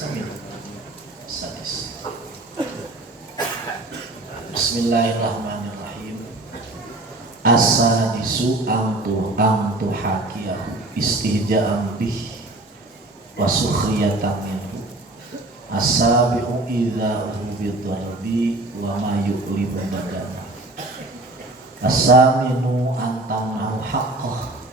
Sambil sadis. Bismillahirrahmanirrahim. Asadisu antu hakiyahu istihja'an bih wa sukhriyatan minhu. Asabi'u idha'u bidharbi wa ma yuqlibu badana. Asaminu antamnahu haqqah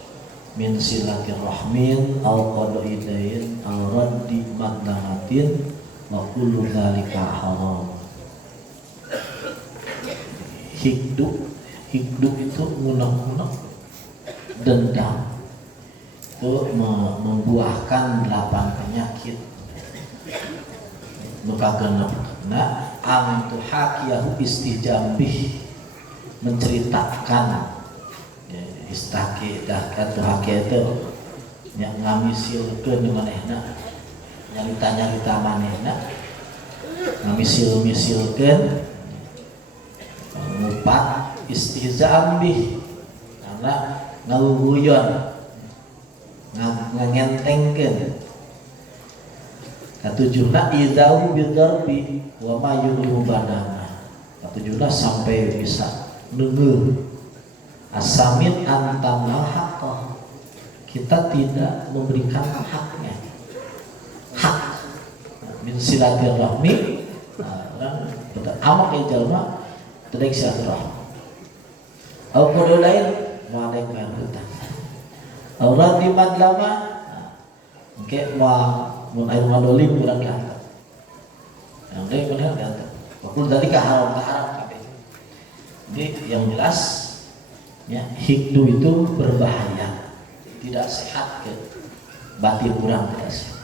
min silatir rahmin aw qada'idain aw raddi madlamatin wa kullu dhalika haram. Hikdu itu ngunek-ngunek dendam itu membuahkan 8 penyakit muka genep. Nah, itu hakiyahu istijambih menceritakan istaki dah kata hakiah itu yang ngamisilkeun di manehna nyarita manehna ngamisil-misilkeun ngupat istihza'an bih karena ngaguguyon ngentengkeun. Katujuhna idau bidarbi wa ma yughlibu badana. Katujuhna sampai bisa neungeuh. Asamin antamal haqqah. Kita tidak memberikan haknya. Hak min silaturahmi. Amak jalma tadek silaturahmi. Au qadul lain mu'alaik kan hutang. Au raddi madlama. Oke, mun aya ngadolim urang diangkat. Yang lain benar diangkat. Wakul tadi haram kabeh. Jadi yang jelas ya, hikdu itu berbahaya, tidak sehat ke batin kurang tidak sehat.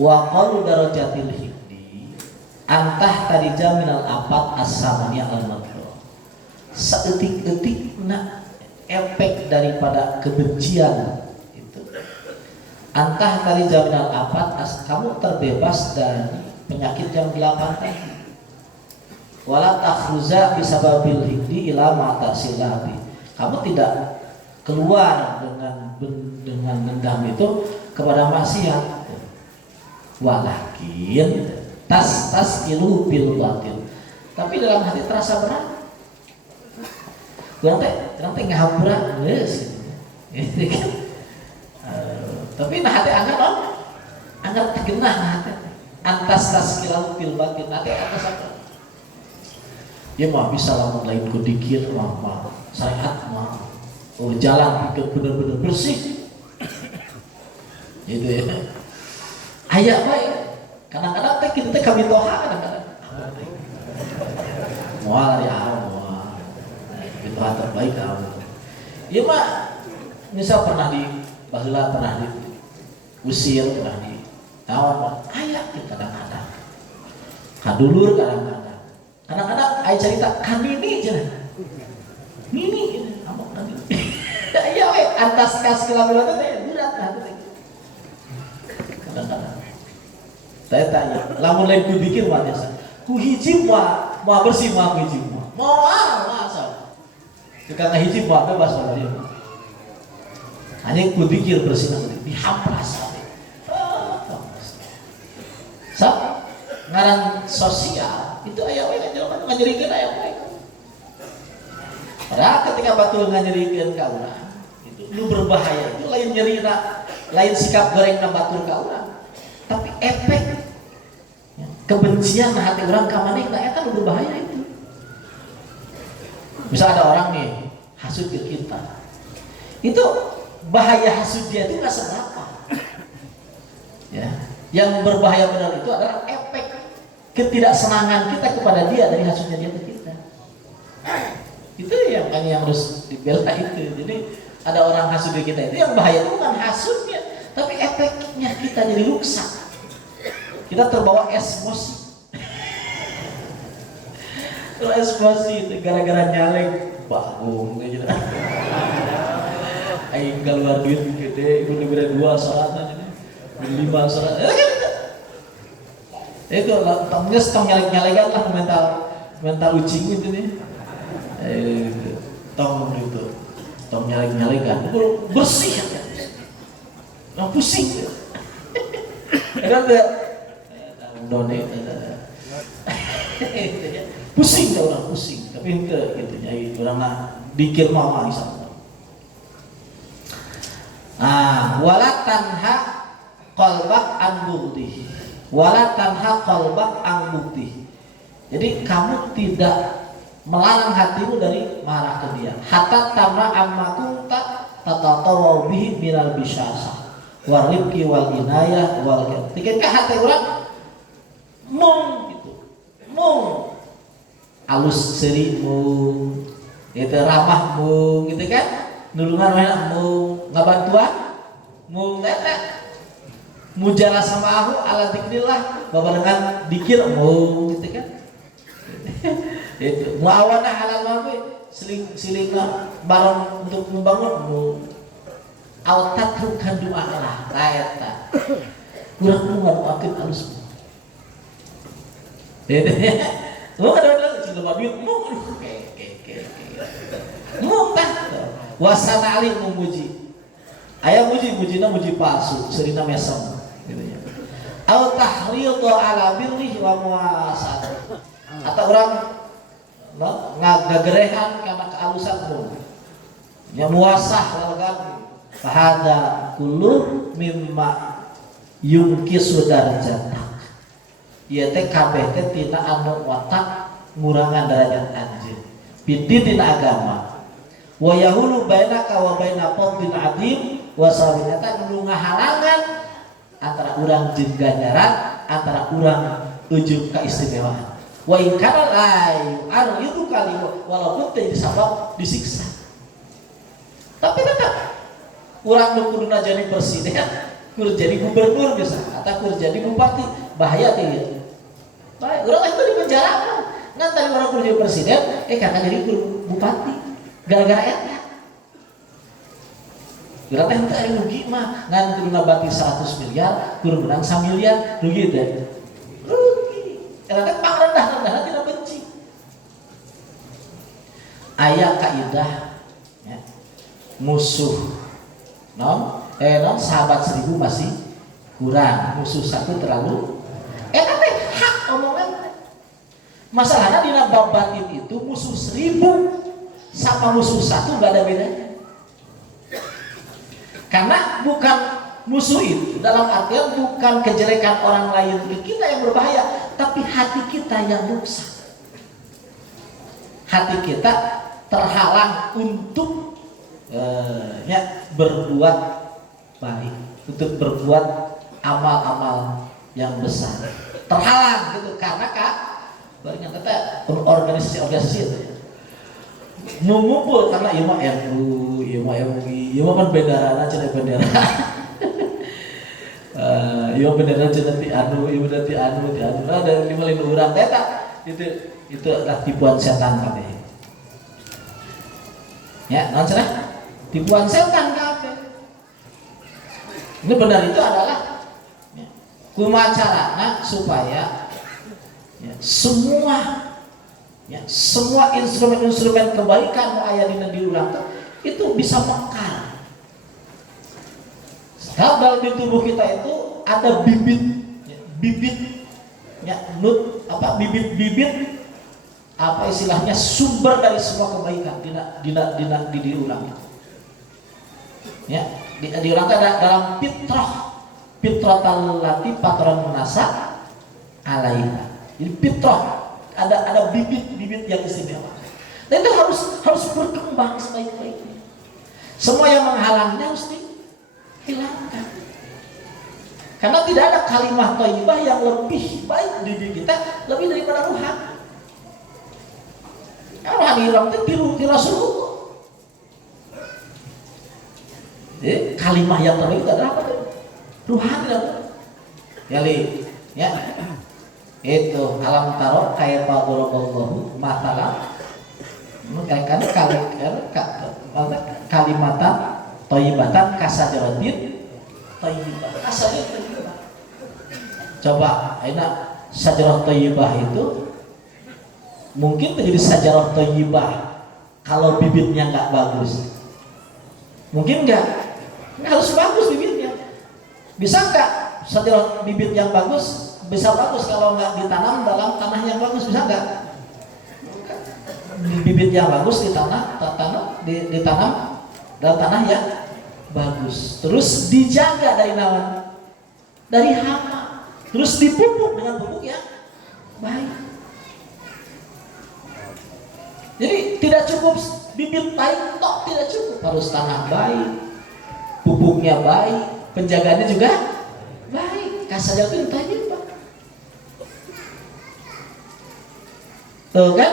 Wa qalu darajatil hikdi antah tadi jaminal apat as-samanya al-madhur. Saeutik-eutikna efek daripada kebencian itu. Antah tadi jaminal apat kamu terbebas dari penyakit yang 8 tadi. Wala takhruza bisababil hikdi ila ma'tasilabi. Kamu tidak keluar dengan dendam itu kepada maksiat. Walakin tas ilu bil batil. Tapi dalam hati terasa berat. Kurang teh ngahampura geus. Tapi nah hati anggar tegenah nah hati. Antas tas ilu bil batil nanti atas apa? Ya mah bisa lamun lain ku dikir mah syariat mah jalan pikir bener-bener bersih. Gitu ya. Aya bae. Kadang-kadang teh kita teh kamitoha kadang-kadang. Moal ya moal. Itu terbaik kamu. Ya mah misal pernah di baheula pernah diusir, pernah di naon aya kadang-kadang. Kadulur kadang-kadang. Kadang-kadang ayah cerita kan ini aja, ini amok nanti. Ya we antas kas kelamilan teh berat lah teh. Kadang-kadang. Saya tanya, lamun lain ku pikir mah biasa. Ku hiji mah bersih mah ku hiji mah. Mau masa. Tukang hiji mah bebas mah dia. Hanya ku pikir bersih nanti dihampras ade. Sab ngaran sosial itu aya we jelema nganyerikeun aya we. Padahal ketika batul nganyerikeun ka urang, itu lu berbahaya. Itu lain nyerina, lain sikap gorengna batur ka urang. Tapi efek kebencian na hati urang ka manehna eta nu berbahaya itu. Misal ada orang nih hasud ke kita. Itu bahaya hasud dia itu enggak seberapa. Ya. Yang berbahaya benar itu adalah efek ketidaksenangan kita kepada dia dari hasudnya dia ke kita. Itu yang harus dibela itu. Jadi ada orang hasud kita itu yang bahaya itu bukan hasudnya, tapi efeknya kita jadi rusak. Kita terbawa emosi. Kalau emosi itu gara-gara nyalek bangun gitu. Aing keluar duit gede, ibu beri 2 salatan ini, beli 5 salatan. Itu tongnya nyalek-nyalekan lah mental ucing itu nih. Tong itu, tong nyalek-nyalekan, bersih kan? Pusing. Kan done pusing dah orang pusing, tapi ente gitu jadi orang nak dikir mama isam. Wala tanha qalbak an bughdih. Wala tanha qalbak an bughdih. Jadi kamu tidak melarang hatimu dari marah ke dia. Hatta tamra amma kunta tatatawu bihi minal bisyasa. Waribki wal inayah wal ketika hati orang mung gitu. Mung alus seri mung itu ramah mung gitu kan. Nulungan mana mung ngabantuan mung tete mujalah sama aku ala dzikrillah babarengan dikir mung gitu kan. Itu muawanah halal mafi silingna barang untuk membangun mung autat bukan doa lah eta kurang akan alus lu ada cila duit mu tah wasana ali memuji aya mujina muji palsu serina mesem gitu ya au tahridu ala birrihi wa muasat atau orang ngagagerehan karena kealusan mu nya muasah lalagan fahada kullu mimma yungkisu darajat ieu teh kabeh teh tina anu watak ngurangan derajat anjeun bidin tina agama wa yahulu bainaka wa baina fadlin adim wa sawinata nu ngahalangan antara urang jeung ganjaran antara urang ujug keistimewaan wa in kana layu aridu kalimu walaupun teh disabab disiksa tapi tetap urang nu kuduna jadi presiden kudu jadi gubernur bisa atau kudu jadi bupati bahaya teh ieu baik urang itu di penjara ngan tadi orang kudu jadi presiden karena jadi bupati gara-gara eta gara teh teh rugi mah ngan kudu nabati 100 miliar kudu menang 1 miliar rugi teh rugi eta teh pangrendah-rendahna tidak benci aya kaidah ya musuh non sahabat 1000 masih kurang musuh 1 terlalu teh hak omongan masalahnya di bab batin itu musuh 1000 sama musuh 1 gak ada bedanya karena bukan musuh itu dalam artian bukan kejelekan orang lain ke kita yang berbahaya tapi hati kita yang rusak hati kita terhalang untuk berbuat baik untuk berbuat amal-amal yang besar terhalang gitu karena barunya kata organisasi itu ya ngumpul karena ieu mah MU ieu mah MUI ieu mah benderana cenah bendera ieu bendera cenah ti anu ieu bendera ti anu ada 5 urang eta itu adalah tipuan setan kabeh ya naon cenah tipuan setan kabeh. Ini benar itu adalah ya, kumaha carana supaya ya, semua instrumen-instrumen kebaikan nu aya dina diulang itu bisa mekar. Sebab dalam di tubuh kita itu ada bibit apa istilahnya sumber dari semua kebaikan diulang. Ya, diulang ada dalam fitratal lati patron munasa alaiha. Jadi fitrah ada bibit-bibit yang istimewa. Dan itu harus berkembang sebaik-baiknya. Semua yang menghalangnya harus dihilangkan. Karena tidak ada kalimat thayyibah yang lebih baik di diri kita lebih daripada rohani. Rohani orang itu di Rasulullah. Jadi kalimat yang terbaik itu adalah apa? Rohani ya. Itu alam taro kayak Pak Doroballahu matalah kan kalimatan thayyibatan kasajaratin thayyibah kasajaratin. Coba aina sajarah thayyibah itu mungkin menjadi sajarah thayyibah kalau bibitnya enggak bagus. Mungkin enggak harus bagus bibitnya. Bisa enggak sajarah bibit yang bagus bisa bagus kalau nggak ditanam dalam tanah yang bagus, bisa nggak? Bibit yang bagus ditanam dalam tanah yang bagus, terus dijaga dari naon, dari hama, terus dipupuk dengan pupuk yang baik. Jadi tidak cukup bibit baik, tok tidak cukup, harus tanah baik, pupuknya baik, penjagaannya juga baik. Kasar itu tanya Pak, tuh kan?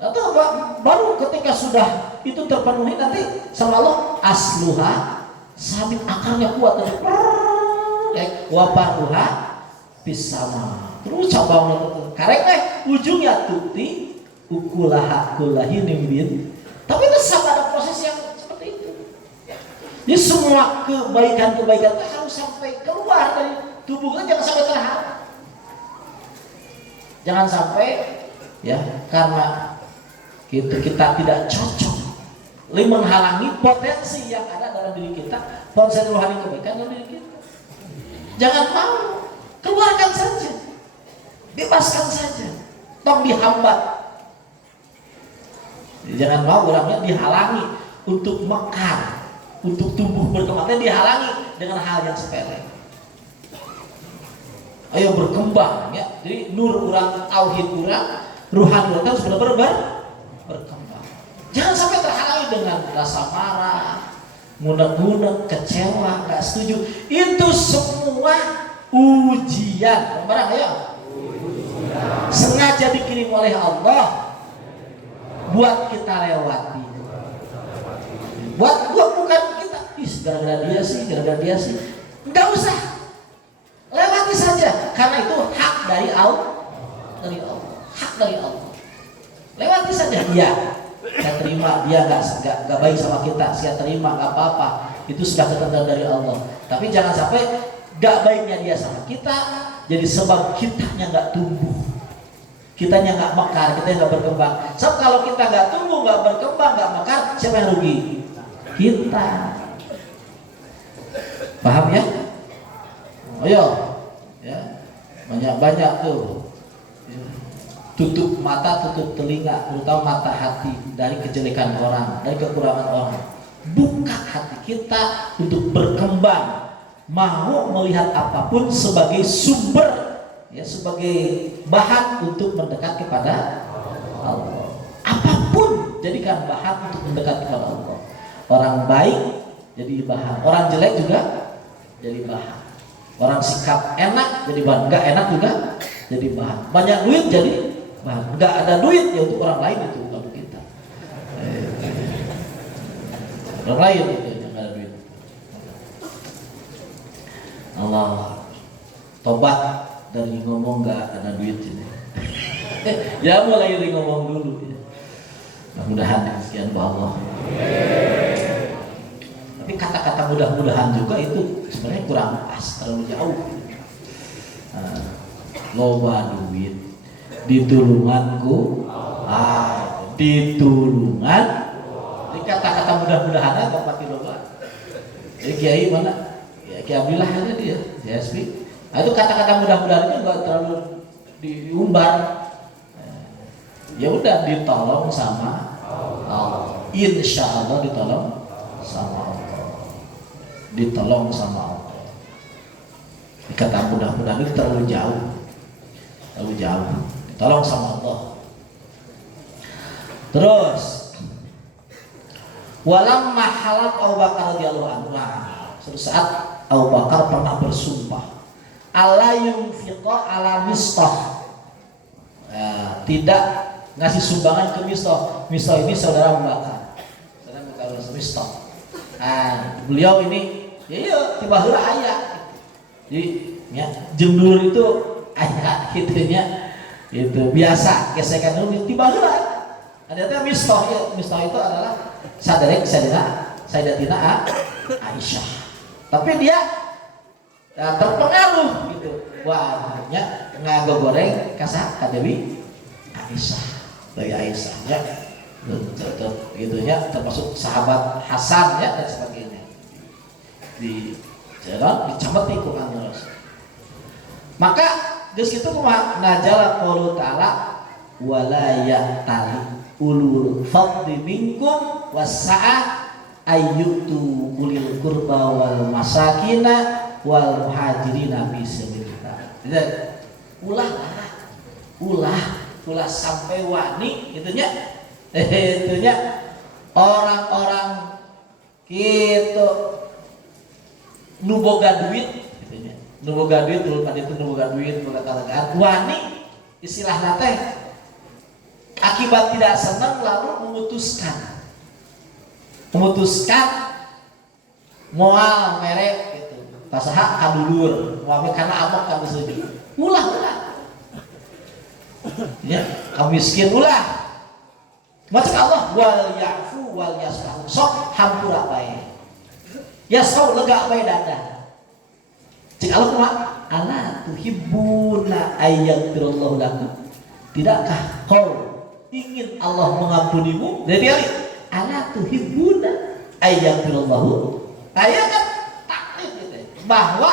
Atau baru ketika sudah itu terpenuhi nanti sama Allah asluha sabit, akarnya kuat tadi, waparuha pisama, terus cabang karek ujungnya tuti ukulaha kulahi nimbin. Tapi tetap ada proses yang seperti itu. Jadi semua kebaikan-kebaikan itu harus sampai keluar dari tubuh kita, jangan sampai terhalang. Jangan sampai ya karena kita tidak cocok menghalangi potensi yang ada dalam diri kita, potensi rohani kebaikan dalam diri kita. Jangan mau, keluarkan saja, bebaskan saja, tong dihambat. Jangan mau orangnya dihalangi untuk mekar, untuk tumbuh berkembang, dihalangi dengan hal yang sepele. Ayo berkembang ya. Jadi nur orang, tauhid orang, ruhani orang harus benar-benar berkembang. Jangan sampai terhalangi dengan rasa marah, munek-munek, kecewa, nggak setuju. Itu semua ujian. Barang ya. Sengaja dikirim oleh Allah buat kita lewati. Buat bukan kita, gara-gara dia sih. Nggak usah. Lewati saja, karena itu hak dari Allah. Hak dari Allah. Lewati saja. Iya, saya terima dia nggak baik sama kita, saya terima, nggak apa-apa. Itu sudah ketentuan dari Allah. Tapi jangan sampai nggak baiknya dia sama kita jadi sebab kitanya nggak tumbuh, kitanya nggak mekar, kitanya nggak berkembang. Sebab kalau kita nggak tumbuh, nggak berkembang, nggak mekar, siapa yang rugi? Kita. Paham ya? Ayo, ya banyak tuh. Tutup mata, tutup telinga, terutama mata hati dari kejelekan orang, dari kekurangan orang. Buka hati kita untuk berkembang, mau melihat apapun sebagai sumber, ya sebagai bahan untuk mendekat kepada Allah. Apapun jadikan bahan untuk mendekat kepada Allah. Orang baik jadi bahan, orang jelek juga jadi bahan. Orang sikap enak jadi bahan, enggak enak juga jadi bahan. Banyak duit jadi bahan, enggak ada duit ya untuk orang lain itu bukan kita. Orang lain itu yang enggak ada duit. Allah tobat dari ngomong enggak ada duit ini. Ya mulai dari ngomong dulu ya. Mudah-mudahan sekian Allah. Tapi kata-kata mudah-mudahan juga itu sebenarnya kurang pas, terlalu jauh. Loba duit ditulunganku, ditulungan. Jadi kata-kata mudah-mudahan apa pakai loba? Jadi kiai mana? Ya, Kiai Abdillah aja dia, ya speak. Nah, itu kata-kata mudah-mudahan itu enggak terlalu diumbar. Ya udah ditolong sama Allah. Insya Allah ditolong sama Allah. Ditolong sama Allah. Kata mudah-mudahan itu terlalu jauh. Ditolong sama Allah. Terus walamma halal Abu Bakar radhiyallahu anhu. Suatu saat Abu Bakar pernah bersumpah ala yunfiqa ala Mistah. Tidak ngasih sumbangan ke Mistah. Mistah ini saudara Abu Bakar. Saudara Mistah. Beliau ini ya tiba heula aya. Jadi ya, jendur itu aya gitunya. Itu biasa gesekan dulu tiba heula. Ada Mistah ya. Mistah itu adalah Sayyidatina Aisyah. Tapi dia terpengaruh gitu. Wah, nya ngagogoreng ka Dewi Aisyah. Dewi Aisyah ya. Gitunya termasuk sahabat Hasan ya dan sebagainya. Di jalan dicameti ku Rasul. Maka geus kitu kumaha najala qaulu ta'ala wala ya'tali ulul fadli minkum wasa'ah ayyutu ulil qurba wal masakina wal muhajirina fi sabilillah. Jadi ulah sampai wani gitu nya. Itu nya orang-orang gitu nu boga duit gitu nya. Nu boga duit dulu pada itu nu boga duit boga talagaan wani istilahna teh akibat tidak senang lalu memutuskan moal merek gitu pasaha kadulur moal karena amok kan setuju ulah ya kamu miskin ulah macam Allah wal yafu wal yasfahu sok hampura bae yasfau lega bae dada cik Allah kumaha ala tuhibbuna ayyaghfirallahu lakum tidakkah kau ingin Allah mengampunimu? Jadi ala tuhibbuna ayyaghfirallahu ayat kan taklid gitu bahwa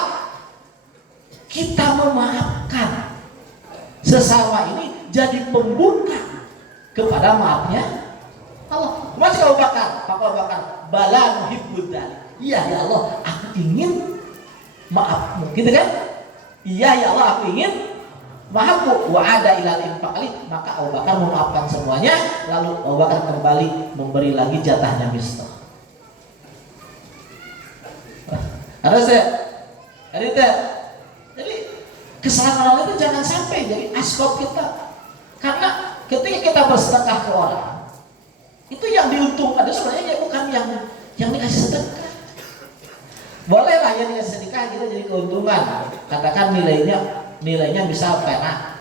kita memaafkan sesama ini jadi pembuka kepada maafnya Allah. Masih Abu Bakar bala muhibbud dzalik. Iya ya Allah, aku ingin maafmu gitu kan? Iya ya Allah, aku ingin maafmu wa ada ilal infaqli, maka Abu Bakar memaafkan semuanya, lalu Abu Bakar kembali memberi lagi jatahnya Mistah. Ada saya, jadi kesalahan orang itu jangan sampai jadi asbab kita, karena ketika kita bersedekah ke orang, itu yang diuntungkan itu sebenarnya bukan yang dikasih sedekah. Bolehlah yang dikasih sedekah gitu jadi keuntungan, katakan nilainya misal perak.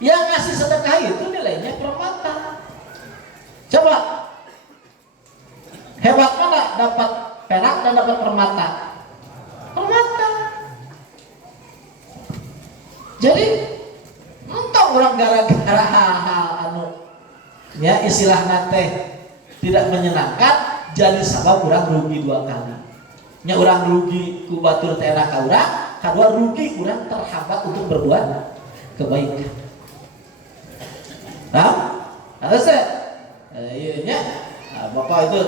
Yang ngasih sedekah itu nilainya permata. Coba hebat mana dapat perak dan dapat permata? Permata. Jadi entah orang gara-gara hal-hal anu ya istilah nate tidak menyenangkan jadi sabab orang rugi dua kali. Nya orang rugi ku batur teh ka urang, kedua rugi kurang terhambat untuk berbuat kebaikan. Nah, ada saya, iya nah, Bapak itu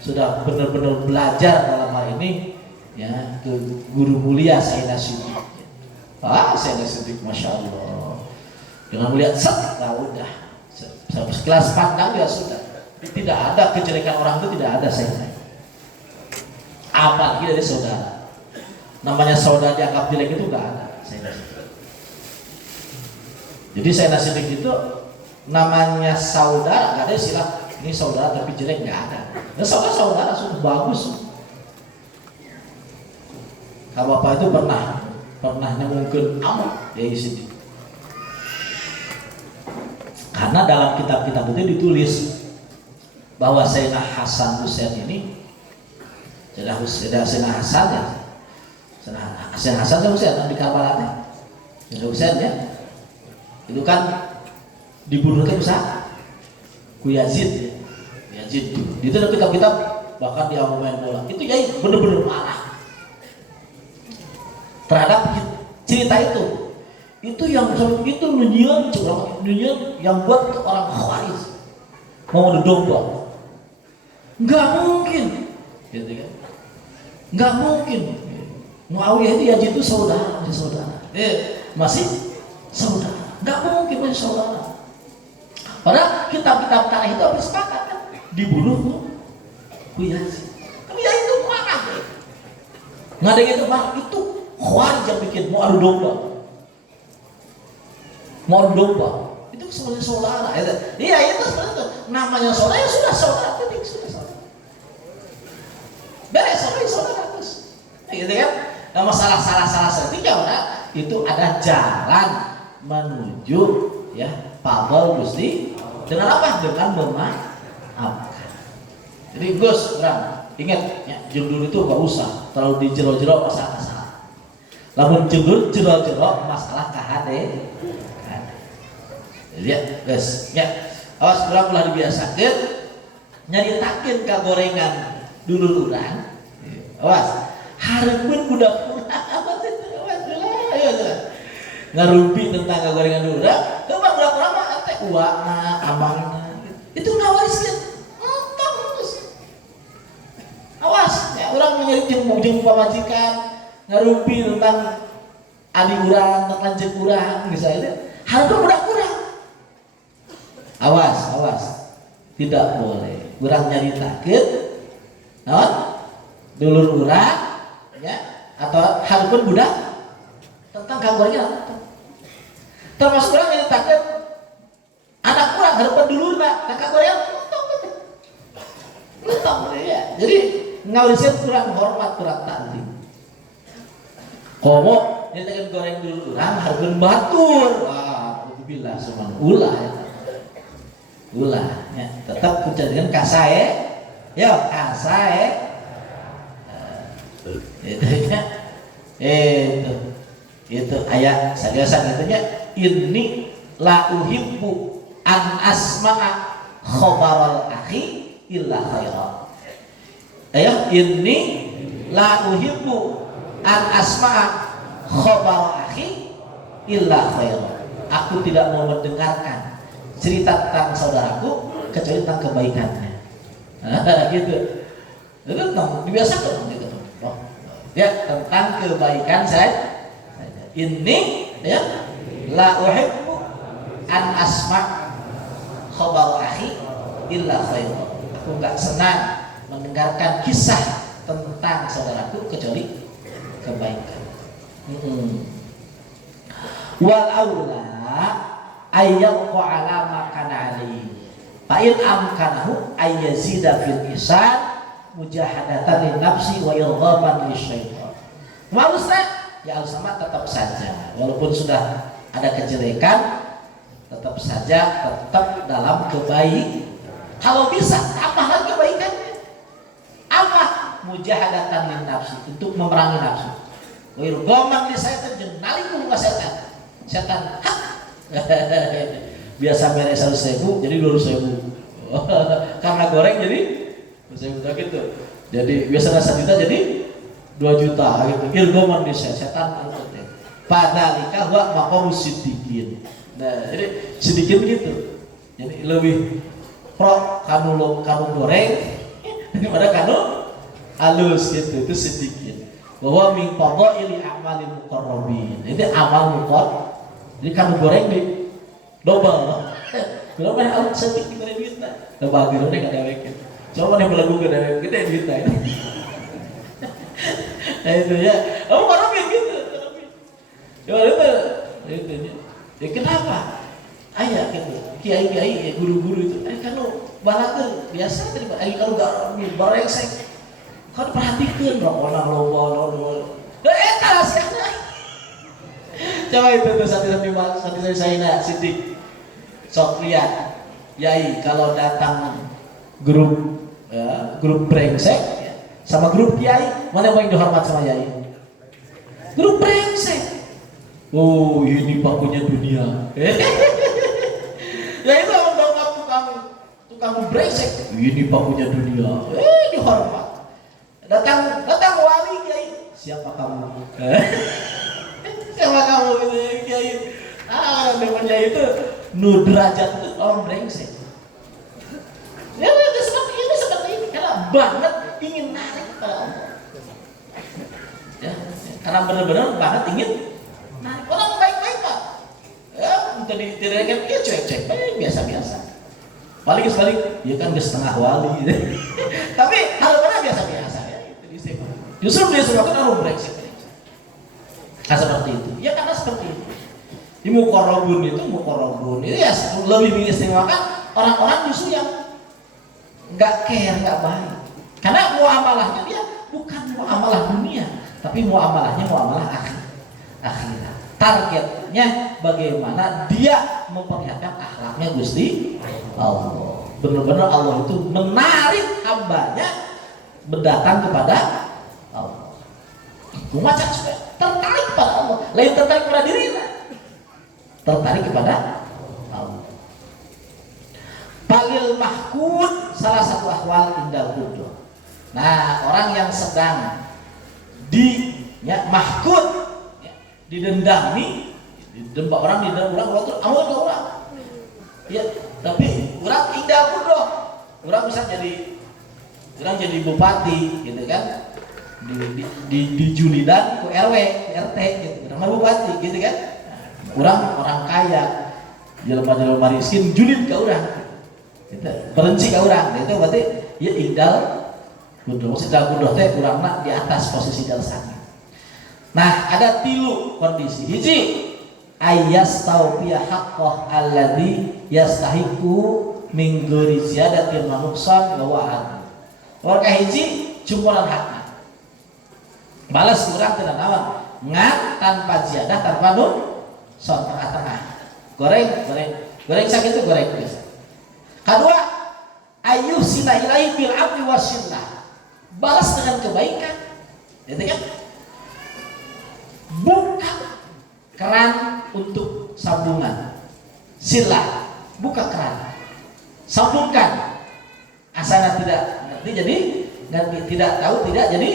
sudah benar-benar belajar dalam hal ini, ya ke guru mulia Sayyidina Siddiq. Sayyidina Siddiq, masya Allah, dengan melihat set, nah udah, sekelas pandang ya sudah, tidak ada kejelekan orang itu tidak ada saya. Apalagi dari saudara. Namanya saudara dianggap jelek itu enggak ada. Jadi Sayyidina Siddiq itu namanya saudara, enggak ada istilah ini saudara tapi jelek, enggak ada. Nah, saudara sudah bagus. Kalau Bapak itu pernah mungkin amat ya Siddiq. Karena dalam kitab-kitab itu ditulis bahwa Sayyidina Hasan Husain ini Sayyidina Hasan ya. Sayyidina Hasan sama Husain di Karbala teh. Husain ya. Itu kan dibunuh teh bisa ku Yazid ya. Yazid itu dalam kitab-kitab bahkan dia mau main bola. Itu ya benar-benar marah terhadap cerita itu. Itu yang itu nunyian yang buat orang Khawarij mau adu domba. Enggak mungkin. Gitu kan? Enggak mungkin. Muawiyah itu Yazid itu saudara. Masih saudara. Enggak mungkin masih saudara. Padahal kitab-kitab tarikh itu habis sepakat kan dibunuh ku Yazid. Tapi ya itu marah. Enggak ada gitu marah itu Khawarij yang bikin mau adu domba. Itu sebenarnya saudara. Iya itu sebenarnya namanya saudara ya sudah saudara penting sudah saudara. Beres saudara terus. Gitu kan? Nah, masalah salah setiga itu ada jalan menuju ya Fadl Gusti dengan apa? Dengan memaafkan. Jadi Gus, ingat ya, judul itu gak usah terlalu dijero-jero masalah. Lamun judul jero-jero masalah KHD. Lihat guys, ya awas kurang ulah dibiasakan nyaritakeun ka gorengan dulur urang. Awas hareupeun budak urang awas itu awas ulah. ngarumpi tentang kagorengan urang, coba urang mah teh uakna, abangna gitu. Itu ngawariskeun. Terus. Awas, ya urang nyari jeung pamajikan ngarumpi tentang adik urang, lanceuk urang geus aya teh. Hareupeun budak urang. Awas. Tidak boleh. Urang nyaritakeun naon? Dulur urang ya atau hareupeun budak tentang kagorengan. Termasuk urang nyaritakeun anak urang hareupeun dulurna ka kagorengan. Lutung ya. Jadi ngawariskeun kurang hormat, kurang taklim. Komo nyaritakeun goreng dulur urang hareupeun batur. Wah, alhamdulillah suman ulah ya. Ulah ya, tetap kejadian kasae. Yo, kasae. Itu ayat sagasa katanya inni la uhibbu an asma'a khabaral akhi illa khairan. Inni la uhibbu an asma'a khabaral akhi illa khairan. Aku tidak mau mendengarkan cerita tentang saudaraku kecuali tentang kebaikannya. Gitu. Itu dibiasakan gitu. Ya, tentang kebaikan saya. Ini ya la uhibbu an asma' khabar akhi illa khairan. Aku enggak senang mendengarkan kisah tentang saudaraku kecuali kebaikan. Wal aula ayyaqqa ala ma kana ali fa in amkanahu ayyazida fil ihsan mujahadatan lin nafsi wa irghaban lisyaitan. Harusnya ya sama tetap saja walaupun sudah ada kejelekan tetap dalam kebaikan. Kalau bisa tambah lagi kebaikannya. Apa? Mujahadatan lin nafsi, untuk memerangi nafsu. Wa irghaban lisyaitan, jeung nalingkung ka setan. Setan biasa beres 100.000 jadi 200.000 karena goreng jadi 100.000 gitu. Jadi biasa 1 juta jadi 2 juta gitu. Irgoman di setan angkutnya. Padalika huwa maqamus siddiqin. Nah, jadi sedikit gitu. Jadi lebih pro kanu goreng daripada kanu halus gitu. Itu sedikit. Bahwa min fadhaili a'malil muqarrabin. Itu amal muqarrab. Jadi kanu goreng di double. Belum ada sedikit dari duitnya. Coba gitu deh kada wek. Coba nih belagu kada wek gede duitnya. Nah itu ya. Kamu orang yang gitu. Ya itu. Ya kenapa? Ayah gitu. Kiai guru-guru itu. Kanu balageun biasa tadi kanu gak barengsek. Kan perhatikan orang loba. Eta sia. Coba itu tuh satu saya sidik sok lihat yai kalau datang grup brengsek ya, sama grup kiai mana yang paling dihormat sama yai? Grup brengsek. Oh ini pakunya dunia. Ya itu tukang brengsek. Ini pakunya dunia. Dihormat. Datang wali kiai. Siapa kamu? Siapa kamu itu kiai? Namanya itu derajat itu orang brengsek. Ya itu seperti ini karena banget ingin narik kepada Allah. Ya, karena benar-benar banget ingin narik. Orang baik-baik Pak. Ya, untuk ditirakan dia cuek-cuek, biasa-biasa. Paling sekali dia kan ke setengah wali. Tapi harapannya biasa-biasa ya. Justru dia sudah kan orang brengsek. Nah seperti itu, ya karena seperti itu. Di muqarrabun itu ya lebih mengistimewakan orang-orang justru yang nggak care, nggak baik. Karena muamalahnya dia bukan muamalah dunia, tapi muamalahnya muamalah akhirat. Targetnya bagaimana dia memperlihatkan akhlaknya Gusti Allah. Benar-benar Allah itu menarik hambanya mendatang kepada Allah. Memacak supaya tertarik kepada Allah, lain tertarik kepada dirinya, tertarik kepada Allah. Palil mahkud salah satu ahwal indal hudud. Nah orang yang sedang mahkud ya, didendami Dempak orang di dalam waktu amun ke orang. Ya, tapi orang indah pun doh. Orang bisa jadi bupati gitu kan. Di Julidan ke RW, ke RT gitu. Nama bupati gitu kan. Orang kaya. Jelema-jelema miskin julid ke orang. Gitu. Berenci ke orang. Itu berarti ya ingdal kudu. Maksudnya kudu teh urangna di atas posisi dalsana. Nah, ada 3 kondisi. Hiji ayyastawfiya haqqah alladhi yastahiqu min ghairi ziyadatin wa nuqsan wa wa'ad. Warga hiji cumuran hakna. Balas kurang teu naon? Ngan tanpa ziyadah tanpa nuqsan tengah-tengah. Goreng sakitu goreng biasa. Kedua, ayyusila ilaihi bil amri wasillah. Balas dengan kebaikan. Gitu kan? Buka keran untuk sambungan. Sila, buka keran. Sambungkan. Asana tidak ngerti jadi ngerti, tidak tahu tidak jadi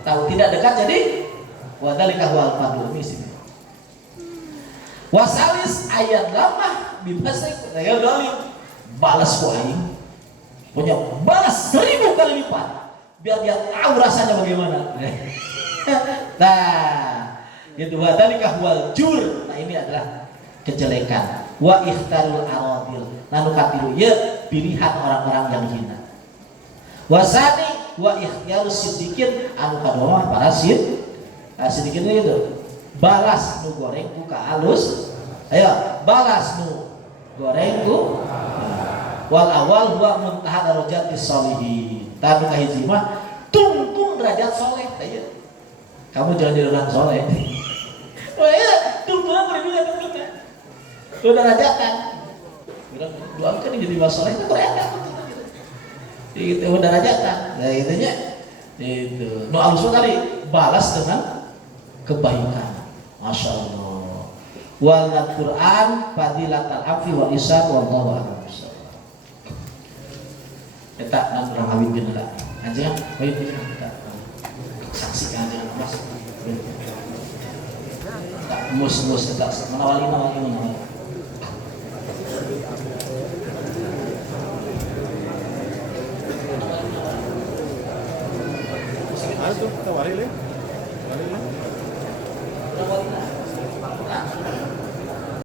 tahu, tidak dekat jadi wadhalika wal fadlu misli. Wasalis ayat lama bibasik saya dolim balas ku aing. Punya balas 1000 kali lipat biar dia tahu rasanya bagaimana. Nah, itu wadhalika wal jur. Nah, ini adalah kejelekan. Wa ikhtarul aradil. Nanu katilu ya pilihan orang-orang yang hina. Wasani wa ikhtiyarus siddiqin anu kadua para siddiqin itu balas nu goreng ku ka alus. Ayo balas nu goreng ku wal awal huwa muntaha darajatis sholihin. Tanu kahiji mah tungtung derajat soleh teh. Kamu jangan jadi orang soleh. Wah ya, tungtung berbeda tungtung. Lu derajatan. Doakan jadi orang soleh itu berat. Itu udah derajatan. Nah itunya itu. Nu alus tadi balas dengan kebaikan. Masya Allah. Wal Quran fadilatul afi wal ihsan wallahu a'lam. Eta nang urang ngawin lah. Anjeun, bae kita saksikan aja Mas. Tak mus eta menawali. Tuh, kita wari le.